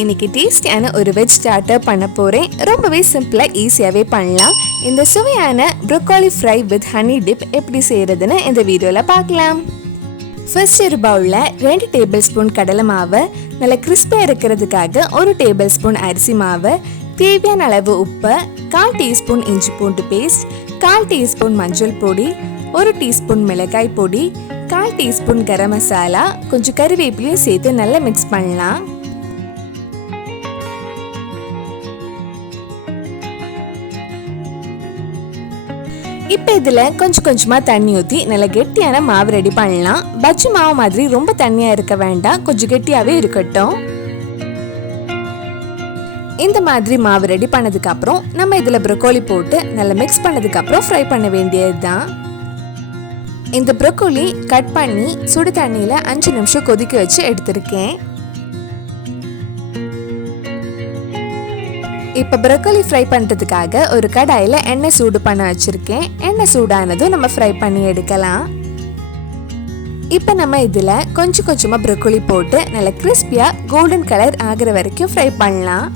இன்னைக்கு டேஸ்டியான ஒரு வெஜ் ஸ்டார்டர் பண்ண போறேன். ரொம்பவே சிம்பிளா ஈஸியாவே பண்ணலாம். இந்த சுவையான broccoli fry with honey dip எப்படி செய்யறதுன்னு இந்த வீடியோல பார்க்கலாம். ஃபர்ஸ்ட் ஒரு பவுல்ல 2 டேபிள் ஸ்பூன் கடலை மாவு, நல்ல கிறிஸ்பியா இருக்கிறதுக்காக 1 டேபிள் ஸ்பூன் அரிசி மாவு, தேவையான அளவு உப்பு, 1/4 டீஸ்பூன் இஞ்சி பூண்டு பேஸ்ட், 1/4 டீஸ்பூன் மஞ்சள் பொடி, 1 டீஸ்பூன் மிளகாய் பொடி, 1/4 டீஸ்பூன் கரம் மசாலா, கொஞ்சம் கறிவேப்பிலையும் சேர்த்து நல்லா மிக்ஸ் பண்ணலாம். இப்போ இதில் கொஞ்சமா தண்ணி ஊற்றி நல்லா கெட்டியான மாவு ரெடி பண்ணலாம். பஜ்ஜி மாவு மாதிரி ரொம்ப தண்ணியாக இருக்க வேண்டாம், கொஞ்சம் கெட்டியாகவே இருக்கட்டும். இந்த மாதிரி மாவு ரெடி பண்ணதுக்கு அப்புறம் நம்ம இதில் ப்ரோக்கோலி போட்டு நல்லா மிக்ஸ் பண்ணதுக்கு அப்புறம் ஃப்ரை பண்ண வேண்டியது தான். இந்த ப்ரோக்கோலி கட் பண்ணி சுடு தண்ணியில் 5 நிமிஷம் கொதிக்க வச்சு எடுத்திருக்கேன். இப்போ ப்ரோக்கோலி ஃப்ரை பண்ணுறதுக்காக ஒரு கடாயில் எண்ணெய் சூடு பண்ண வச்சுருக்கேன். எண்ணெய் சூடானதும் நம்ம ஃப்ரை பண்ணி எடுக்கலாம். இப்போ நம்ம இதில் கொஞ்சமாக ப்ரோக்கோலி போட்டு நல்லா கிறிஸ்பியாக கோல்டன் கலர் ஆகிற வரைக்கும் ஃப்ரை பண்ணலாம்.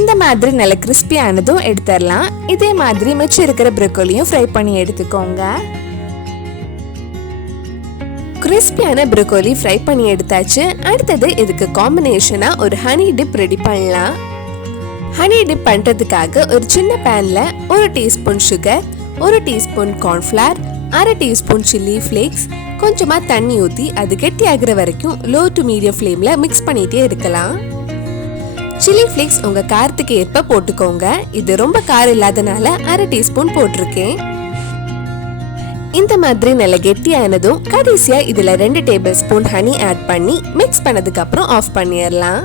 இந்த மாதிரி நல்ல கிறிஸ்பியானதும் எடுத்துடலாம். இதே மாதிரி மிச்சம் இருக்கிற ப்ரோக்கோலியும் ஃப்ரை பண்ணி எடுத்துக்கோங்க. கிறிஸ்பியான ப்ரோக்கோலி ஃப்ரை பண்ணி எடுத்தாச்சு. அடுத்தது இதுக்கு காம்பினேஷனா ஒரு ஹனி டிப் ரெடி பண்ணலாம். ஹனி டிப் பண்றதுக்காக ஒரு சின்ன பேன்ல 1 teaspoon sugar, 1 teaspoon cornflour, 1/2 teaspoon chilli flakes, கொஞ்சமா தண்ணி ஊற்றி அது கெட்டி ஆகிற வரைக்கும் லோ டு மீடியம் ஃப்ளேம்ல மிக்ஸ் பண்ணிட்டே இருக்கலாம். சில்லி ஃப்ளேக்ஸ் உங்க காரத்துக்கு ஏற்ப போட்டுக்கோங்க. இது ரொம்ப காரம் இல்லாதனால 1/2 டீஸ்பூன் போட்டிருக்கேன். இந்த மாதிரி நல்ல கெட்டியானதும் கடைசியா இதுல 2 டேபிள் ஸ்பூன் ஹனி ஆட் பண்ணி மிக்ஸ் பண்ணதுக்கு அப்புறம் ஆஃப் பண்ணிடலாம்.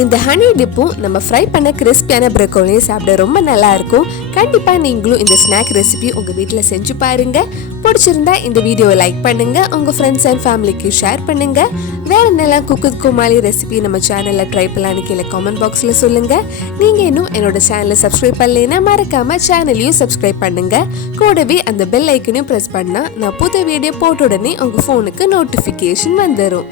இந்த ஹனி டிப்பும் நம்ம ஃப்ரை பண்ண கிறிஸ்பியான ப்ரோக்கோலியும் சாப்பிட ரொம்ப நல்லா இருக்கும். கண்டிப்பா நீங்களும் இந்த ஸ்நாக் ரெசிபி உங்க வீட்டுல செஞ்சு பாருங்க. பிடிச்சிருந்தா இந்த வீடியோவை லைக் பண்ணுங்க, உங்க ஃப்ரெண்ட்ஸ் அண்ட் ஃபேமிலிக்கு ஷேர் பண்ணுங்க. வேற என்னெல்லாம் குக்கு குமாலி ரெசிபி நம்ம சேனல்ல ட்ரை பண்ணலான்னு கீழே கமெண்ட் பாக்ஸ்ல சொல்லுங்க. நீங்க இன்னும் என்னோட சேனலை சப்ஸ்கிரைப் பண்ணலைன்னா மறக்காம சேனலையும் சப்ஸ்கிரைப் பண்ணுங்க. கூடவே அந்த பெல் ஐக்கனையும் பிரஸ் பண்ணா நான் புது வீடியோ போட்ட உடனே உங்க போனுக்கு நோட்டிபிகேஷன் வந்துடும்.